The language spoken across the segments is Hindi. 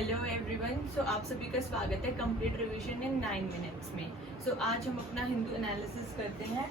Hello everyone. सो आप सभी का स्वागत है कंप्लीट रिवीजन इन 9 मिनट्स में। सो आज हम अपना हिंदू एनालिसिस करते हैं,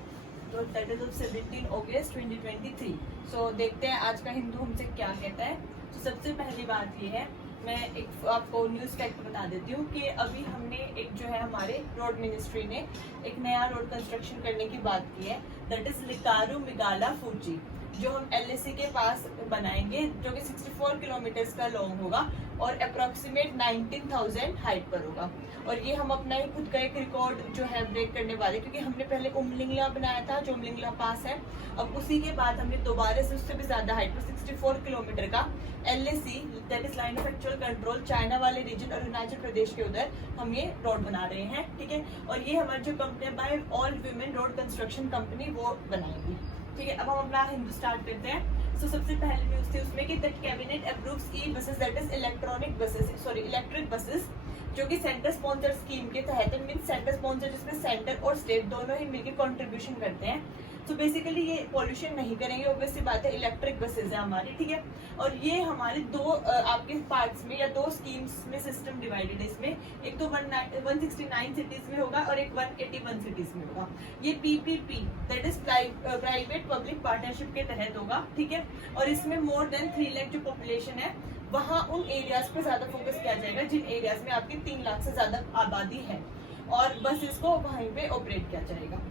तो दैट इज ऑफ 17 अगस्त 2023। सो देखते हैं आज का हिंदू हमसे क्या कहता है। तो सबसे पहली बात ये है, मैं एक आपको न्यूज़ फैक्ट बता देती हूँ कि अभी हमने एक जो है हमारे रोड मिनिस्ट्री ने एक नया रोड कंस्ट्रक्शन करने की बात की है, दैट इज लिकारू मिगाला फूची, जो हम LAC के पास बनाएंगे, जो कि 64 किलोमीटर का लॉन्ग होगा और अप्रोक्सीमेट 19,000 हाइट पर होगा। और ये हम अपना ही खुद का एक रिकॉर्ड जो है ब्रेक करने वाले, क्योंकि हमने पहले उमलिंगला बनाया था जो उमलिंगला पास है। अब उसी के बाद हमने दोबारा से उससे भी ज्यादा हाइट पर 64 किलोमीटर का LAC that is line of actual control, China वाले रीजन और अरुणाचल प्रदेश के उधर हम ये रोड बना रहे हैं। ठीक है, और ये हमारी जो कंपनी है by all women road construction company वो बनाएगी। ठीक है, अब हम अपना हिंदू स्टार्ट करते हैं। सो सबसे पहले न्यूज थी उसमें कि that cabinet approves e buses that is electric buses, जो कि सेंटर स्पॉन्सर स्कीम के तहत है। मींस सेंटर स्पॉन्सर जिसमें सेंटर और स्टेट दोनों ही मिलकर कंट्रीब्यूशन करते हैं। तो बेसिकली ये पॉल्यूशन नहीं करेंगे, ऑब्वियसली बात है, इलेक्ट्रिक बसेज है हमारी। ठीक है, और ये हमारे दो आपके पार्ट्स में या दो स्कीम्स में सिस्टम डिवाइडेड है। इसमें एक तो 169 सिटीज में होगा और एक 181 सिटीज में होगा। ये PPP that is private public partnership के तहत होगा। ठीक है, और इसमें मोर देन 3 लाख जो पॉपुलेशन है वहाँ उन एरियाज पे ज्यादा फोकस किया जाएगा जिन एरियाज में आपकी 3 लाख से ज्यादा आबादी है, और बस इसको वहीं पे ऑपरेट किया जाएगा।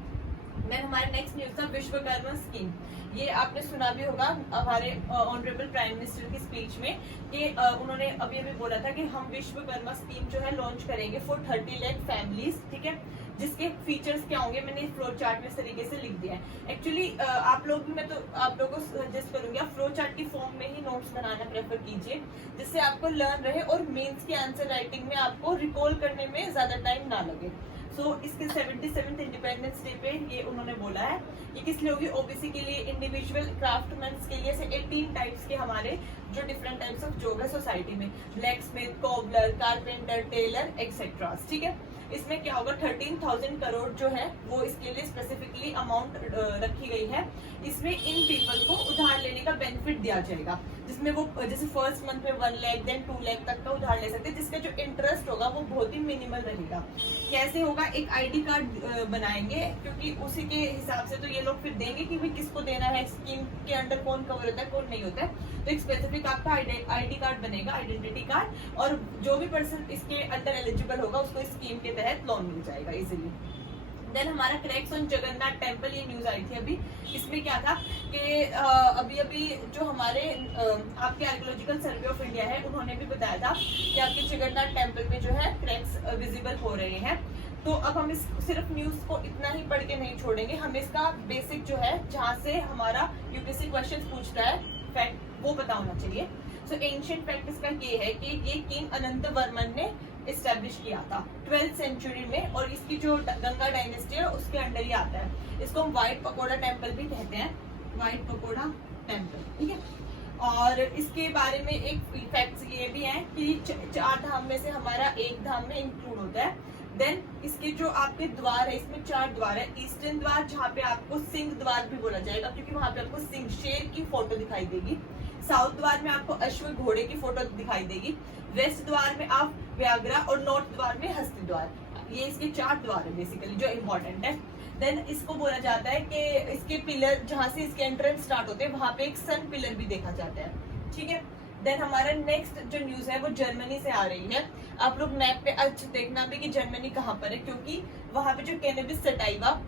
मैं हमारे नेक्स्ट न्यूज था विश्वकर्मा स्कीम। ये आपने सुना भी होगा हमारे ऑनरेबल प्राइम मिनिस्टर की स्पीच में कि उन्होंने अभी बोला था कि हम विश्वकर्मा स्कीम जो है लॉन्च करेंगे फॉर 30 लाख फैमिलीज। ठीक है, जिसके फीचर्स क्या होंगे मैंने फ्लो चार्ट में इस तरीके से लिख दिया है। एक्चुअली आप लोग, मैं तो आप लोगों को सजेस्ट करूंगी आप फ्लो चार्ट की फॉर्म में ही नोट्स बनाना प्रेफर कीजिए, जिससे आपको लर्न रहे और मेंस की आंसर राइटिंग में आपको रिकॉल करने में ज्यादा टाइम ना लगे। सो इसके 77th इंडिपेंडेंस डे पे ये उन्होंने बोला है। ये किस लिए होगी? ओबीसी के लिए, इंडिविजुअल क्राफ्टमैन के लिए, से 18 टाइप्स के हमारे जो डिफरेंट टाइप्स ऑफ जॉब है सोसाइटी में, blacksmith, cobbler, carpenter, tailor etcetera. ठीक है, इसमें क्या होगा 13,000 करोड़ जो है वो इसके लिए स्पेसिफिकली अमाउंट रखी गई है। इसमें इन पीपल को उधार लेने का बेनिफिट दिया जाएगा, जिसमें वो जैसे फर्स्ट मंथ में 1 लाख देन 2 लाख तक का उधार ले सकते हैं, जिसका जो इंटरेस्ट होगा वो बहुत ही मिनिमल रहेगा। कैसे होगा? एक ID कार्ड बनाएंगे, क्योंकि उसी के हिसाब से तो ये लोग फिर देंगे कि भाई किसको देना है, स्कीम के अंडर कौन कवर होता है कौन नहीं होता है। तो एक स्पेसिफिक आपका ID कार्ड बनेगा, आइडेंटिटी कार्ड, और जो भी पर्सन इसके अंडर एलिजिबल होगा उसको इस स्कीम के तहत लोन मिल जाएगा इजीली। देन हमारा क्रैक्स ऑन जगन्नाथ टेम्पल, ये न्यूज आई थी अभी। इसमें क्या था कि अभी जो हमारे आपके आर्कियोलॉजिकल सर्वे ऑफ इंडिया है उन्होंने भी बताया था कि आपके जगन्नाथ टेम्पल में जो है क्रैक्स विजिबल हो रहे हैं। तो अब हम इस सिर्फ न्यूज को इतना ही पढ़ के नहीं छोड़ेंगे, हम इसका बेसिक जो है जहाँ से हमारा UPSC क्वेश्चन पूछता है फैक्ट वो पता होना चाहिए। सो एंशिएंट फैक्ट इसका ये है कि ये किंग अनंत वर्मन ने इस्टेब्लिश किया था 12th सेंचुरी में, और इसकी जो गंगा डायनेस्टी है उसके अंडर ही आता है। इसको हम व्हाइट पकोड़ा टेम्पल भी कहते हैं, व्हाइट पकोड़ा टेम्पल। ठीक है, और इसके बारे में एक फैक्ट्स ये भी हैं कि 4 धाम में से हमारा एक धाम में इंक्लूड होता है। देन इसके जो आपके द्वार है, इसमें 4 द्वार है। ईस्टर्न द्वार जहाँ पे आपको सिंह द्वार भी बोला जाएगा, क्योंकि वहां पे आपको सिंह शेर की फोटो दिखाई देगी। साउथ द्वार में आपको अश्व घोड़े की फोटो दिखाई देगी। वेस्ट द्वार में आप व्याघ्रा, और नॉर्थ द्वार में हस्ती द्वार। ये इसके 4 द्वार है बेसिकली जो इम्पोर्टेंट है। देन इसको बोला जाता है कि इसके पिलर जहाँ से इसके एंट्रेंस स्टार्ट होते हैं वहां पे एक सन पिलर भी देखा जाता है। ठीक है, देन हमारा नेक्स्ट जो न्यूज है वो जर्मनी से आ रही है। आप लोग मैप पे अच्छे देखना भी कि जर्मनी कहाँ पर है, क्योंकि वहां पे जो कैनबिस सटाइवा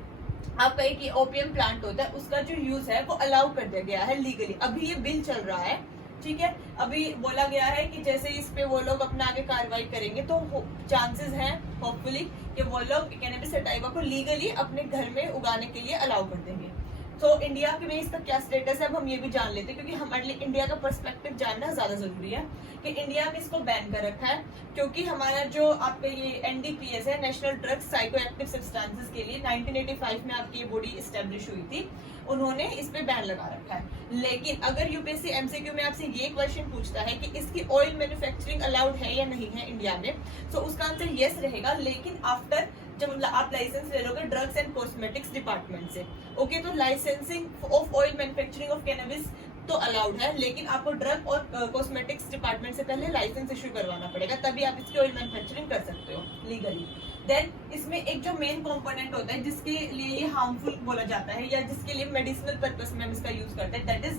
आप कहीं की ओपियम प्लांट होता है उसका जो यूज है वो अलाउ कर दिया गया है लीगली। अभी ये बिल चल रहा है। ठीक है, अभी बोला गया है कि जैसे इस पे वो लोग अपना आगे कार्रवाई करेंगे तो चांसेस हैं होपफुली कि वो लोग कैनबिस सटाइवा को लीगली अपने घर में उगाने के लिए अलाउ कर देंगे। तो इंडिया के में इसका क्या स्टेटस है अब हम ये भी जान लेते हैं, क्योंकि हमारे लिए इंडिया का पर्सपेक्टिव जानना ज्यादा जरूरी है कि इंडिया में इसको बैन कर रखा है, क्योंकि हमारा जो आपका ये NDPS है, नेशनल ड्रग्स साइकोएक्टिव सब्सटेंसेस के लिए 1985 में आपकी ये बॉडी एस्टेब्लिश हुई थी, उन्होंने इस पे बैन लगा रखा है। लेकिन अगर UPSC MCQ में आपसे ये क्वेश्चन पूछता है कि इसकी ऑयल मैन्युफैक्चरिंग अलाउड है या नहीं है इंडिया में, तो उसका आंसर यस रहेगा, लेकिन आफ्टर जब आप लाइसेंस ले लोगे ड्रग्स एंड कॉस्मेटिक्स डिपार्टमेंट से। ओके, तो licensing of oil manufacturing of cannabis तो अलाउड है, लेकिन आपको ड्रग और कॉस्मेटिक्स डिपार्टमेंट से पहले लाइसेंस इश्यू करवाना पड़ेगा, तभी आप इसकी ऑयल मैन्युफैक्चरिंग कर सकते हो लीगली। देन इसमें एक जो मेन कंपोनेंट होता है जिसके लिए ये हार्मफुल बोला जाता है या जिसके लिए मेडिसिनल पर्पस में हम इसका यूज करते हैं, दैट इज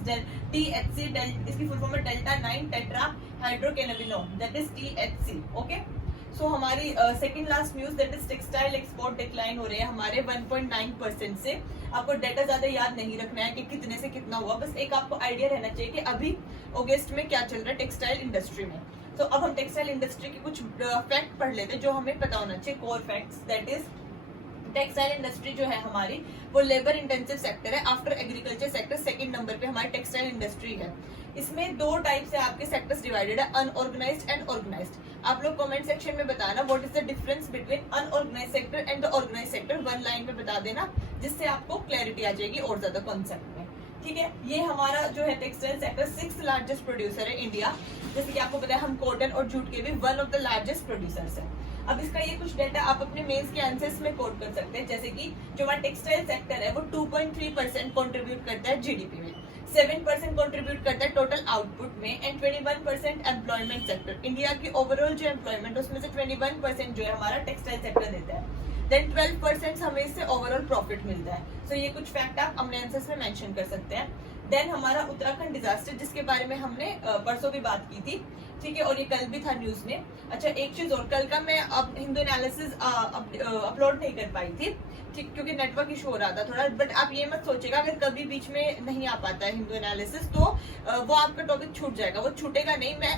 THC, इसकी फुल फॉर्म है delta 9 tetrahydrocannabinol, that is THC। Okay, so हमारी second last news, that is textile export decline हो रहे हैं हमारे 1.9% से। आपको डेटा ज्यादा याद नहीं रखना है कि कितने से कितना हुआ, बस एक आपको आइडिया रहना चाहिए कि अभी अगस्त में क्या चल रहा है टेक्सटाइल इंडस्ट्री में। तो अब हम टेक्सटाइल इंडस्ट्री के कुछ फैक्ट पढ़ लेते हैं जो हमें पता होना चाहिए, core facts. That is textile industry जो है हमारी वो लेबर इंटेंसिव सेक्टर है, after agriculture sector second number पे हमारी टेक्सटाइल इंडस्ट्री है। इसमें दो टाइप से आपके सेक्टर्स डिवाइडेड है, अनऑर्गेनाइज्ड एंड ऑर्गेनाइज्ड। आप लोग कमेंट सेक्शन में बताना what is the difference between unorganised sector and the organised sector, one line में बता देना, जिससे आपको क्लैरिटी आ जाएगी और ज्यादा कॉन्सेप्ट में। ठीक है, ये हमारा जो है textile sector 6th largest producer है इंडिया, जैसे कि आपको पता है हम कॉटन और जूट के भी one of the largest producers है। अब इसका ये कुछ डेटा आप अपने मेंस के आंसर्स में कोट कर सकते हैं, जैसे कि जो हमारा टेक्सटाइल सेक्टर है वो 2.3% कंट्रीब्यूट करता है जीडीपी में, 7% कंट्रीब्यूट करता है टोटल आउटपुट में, एंड 21% एम्प्लॉयमेंट सेक्टर। इंडिया की ओवरऑल जो एम्प्लॉयमेंट उसमें से 21% जो है हमारा टेक्सटाइल सेक्टर देता है। देन 12% हमें इससे ओवरऑल प्रॉफिट मिलता है। सो ये कुछ फैक्ट आप अपने आंसर्स में मेंशन कर सकते हैं। देन हमारा उत्तराखंड डिजास्टर, जिसके बारे में हमने परसों भी बात की थी, ठीक है, और ये कल भी था न्यूज में। अच्छा, एक चीज और, कल का मैं अब हिंदू एनालिसिस अपलोड नहीं कर पाई थी, ठीक, क्योंकि नेटवर्क इशू हो रहा था थोड़ा। बट आप ये मत सोचेगा अगर कभी बीच में नहीं आ पाता है हिंदू एनालिसिस तो वो आपका टॉपिक छूट जाएगा, वो छूटेगा नहीं। मैं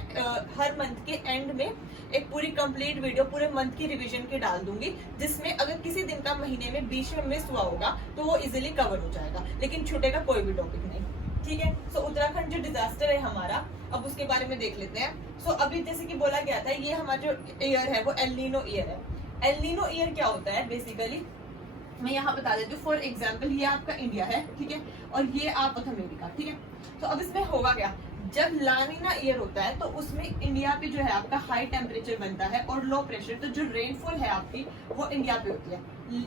हर मंथ के एंड में एक पूरी कंप्लीट वीडियो पूरे मंथ की रिवीजन की डाल दूंगी, जिसमें अगर किसी दिन का महीने में बीच में मिस हुआ होगा तो वो इजिली कवर हो जाएगा, लेकिन छूटेगा कोई भी टॉपिक नहीं। ठीक है, सो उत्तराखंड जो डिजास्टर है हमारा, अब उसके बारे में देख लेते हैं। सो अभी जैसे कि बोला गया था, ये हमारा जो ईयर है वो एल नीनो ईयर है। एल नीनो ईयर क्या होता है बेसिकली, मैं यहाँ बता देती हूँ। फॉर एग्जाम्पल ये आपका इंडिया है, ठीक है, और ये आप अमेरिका, ठीक है। तो अब इसमें होगा क्या, जब लानिना ईयर होता है तो उसमें इंडिया पे जो है आपका हाई टेम्परेचर बनता है और लो प्रेशर, तो जो रेनफॉल है आपकी वो इंडिया पे होती है।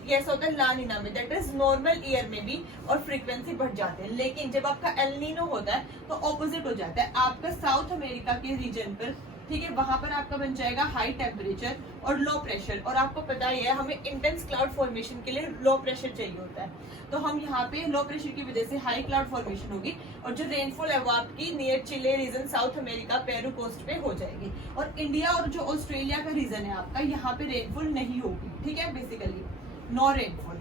ऐसा होता है लानिना में, दैट इज नॉर्मल ईयर में भी, और फ्रीक्वेंसी बढ़ जाते हैं। लेकिन जब आपका एल नीनो होता है तो ऑपोजिट हो जाता है, आपका साउथ अमेरिका के रीजन पर, ठीक है, वहां पर आपका बन जाएगा हाई टेम्परेचर और लो प्रेशर। और आपको पता ही है हमें इंटेंस क्लाउड फॉर्मेशन के लिए लो प्रेशर चाहिए होता है, तो हम यहाँ पे लो प्रेशर की वजह से हाई क्लाउड फॉर्मेशन होगी, और जो रेनफॉल है वो आपकी near Chile region, South America, Peru coast पे हो जाएगी। और इंडिया और जो ऑस्ट्रेलिया का रीजन है आपका, यहाँ पे रेनफॉल नहीं होगी, ठीक है, बेसिकली नो रेनफॉल।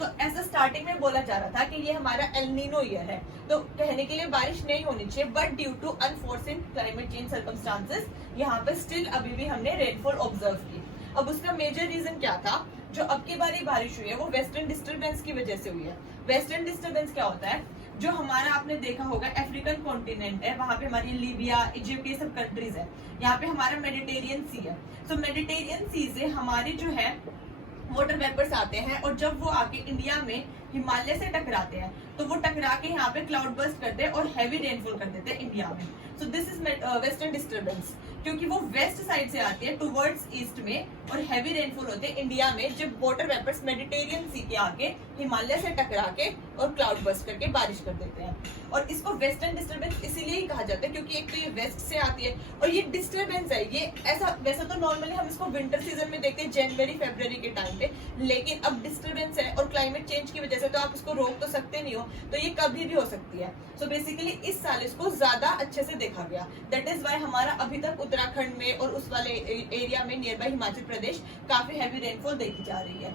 तो ऐसा स्टार्टिंग में बोला जा रहा था कि ये हमारा एल नीनो ईयर है, तो कहने के लिए बारिश नहीं होनी चाहिए, but due to unforeseen climate change circumstances यहाँ पे स्टिल अभी भी हमने रेनफॉल ऑब्जर्व की। अब उसका मेजर रीजन क्या था, जो अब की बारी बारिश हुई है वो वेस्टर्न डिस्टर्बेंस की वजह से हुई है। वेस्टर्न डिस्टर्बेंस क्या होता है, जो हमारा आपने देखा होगा अफ्रीकन कॉन्टिनेंट है, वहां पे हमारी लीबिया, इजिप्ट, ये सब कंट्रीज है, यहाँ पे हमारा मेडिटेरियन सी है। सो मेडिटेरियन सी से हमारी जो है वाटर वेपर्स आते हैं, और जब वो आके इंडिया में हिमालय से टकराते हैं तो वो टकरा के यहाँ पे क्लाउड बर्स्ट करते हैं और हैवी रेनफॉल कर देते हैं इंडिया में। So this is western disturbance, क्योंकि वो वेस्ट साइड से आती है टुवर्ड्स ईस्ट में, और हैवी रेनफॉल होते हैं इंडिया में जब वाटर वेपर्स मेडिटेरियन सी के आके हिमालय से टकरा के और क्लाउड बर्स्ट करके बारिश कर देते हैं। और इसको वेस्टर्न डिस्टर्बेंस इसीलिए ही कहा जाता है क्योंकि एक तो ये वेस्ट से आती है, और ये डिस्टर्बेंस है, ये ऐसा, वैसे तो नॉर्मली हम इसको विंटर सीजन में देखते हैं जनवरी फरवरी के टाइम पे, लेकिन अब डिस्टर्बेंस है और क्लाइमेट चेंज की वजह से तो आप इसको रोक तो सकते नहीं हो, तो ये कभी भी हो सकती है। सो बेसिकली इस साल इसको ज्यादा अच्छे से देखा गया, दैट इज वाई हमारा अभी तक उत्तराखंड में और उस वाले एरिया में नियर बाय हिमाचल प्रदेश काफी हैवी रेनफॉल देखी जा रही है।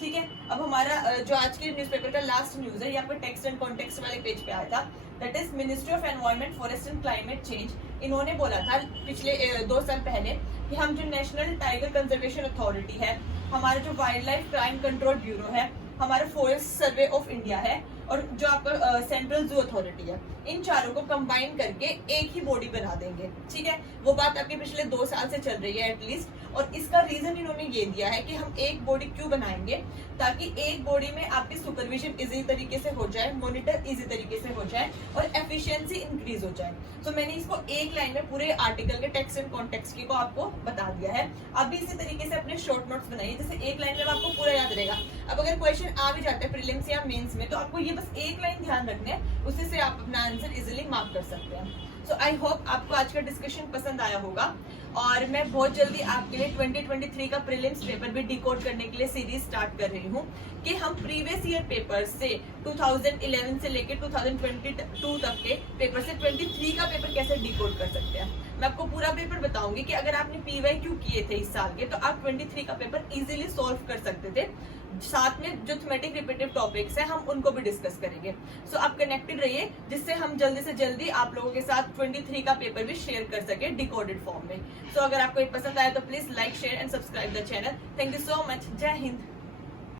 ठीक है, अब हमारा जो आज के न्यूज़पेपर का लास्ट न्यूज है, यहाँ पर टेक्स्ट एंड कॉन्टेक्स्ट वाले पेज पे आया था, that is ministry of environment, forest and climate change. इन्होंने बोला था पिछले 2 साल पहले कि हम जो नेशनल टाइगर कंजर्वेशन अथॉरिटी है, हमारा जो wild life crime control bureau है, हमारा फॉरेस्ट सर्वे ऑफ इंडिया है, और जो आपका सेंट्रल जू अथॉरिटी है, इन चारों को कंबाइन करके एक ही बॉडी बना देंगे। ठीक है, वो बात आपके पिछले 2 साल से चल रही है एटलीस्ट, और इसका रीजन इन्होंने ये दिया है कि हम एक बॉडी क्यों बनाएंगे, ताकि एक बॉडी में आपकी सुपरविजन इजी तरीके से हो जाए, मॉनिटर इजी तरीके से हो जाए और एफिशिएंसी इंक्रीज हो जाए। तो मैंने इसको एक लाइन में पूरे आर्टिकल के टेक्स्ट एंड कॉन्टेक्स्ट को आपको बता दिया है। आप भी इसी तरीके से अपने शॉर्ट नोट्स बनाइए, जैसे एक लाइन में आपको पूरा याद रहेगा। अब अगर क्वेश्चन आ भी जाता है प्रीलिम्स या मेंस में, तो आपको ये बस एक लाइन ध्यान रखना है, उसी से आप अपना आंसर इजीली मार्क कर सकते हैं। सो आई होप आपको आज का डिस्कशन पसंद आया होगा, और मैं बहुत जल्दी आपके लिए 2023 का प्रीलिम्स पेपर भी डिकोड करने के लिए सीरीज स्टार्ट कर रही हूँ कि हम प्रीवियस ईयर पेपर से 2011 से लेकर 2022 तक के पेपर से 23 का पेपर कैसे डिकोड कर सकते हैं। मैं आपको पूरा पेपर बताऊंगी कि अगर आपने PYQ किए थे इस साल के, तो आप 23 का पेपर इजीली सॉल्व कर सकते थे। साथ में जो थीमेटिक रिपीटेटिव टॉपिक्स हैं हम उनको भी डिस्कस करेंगे। सो आप कनेक्टेड रहिए, जिससे हम जल्दी से जल्दी आप लोगों के साथ 23 का पेपर भी शेयर कर सके डिकोडेड फॉर्म में। सो अगर आपको ये पसंद आया तो please like, share and subscribe the channel. Thank you so much. जय हिंद।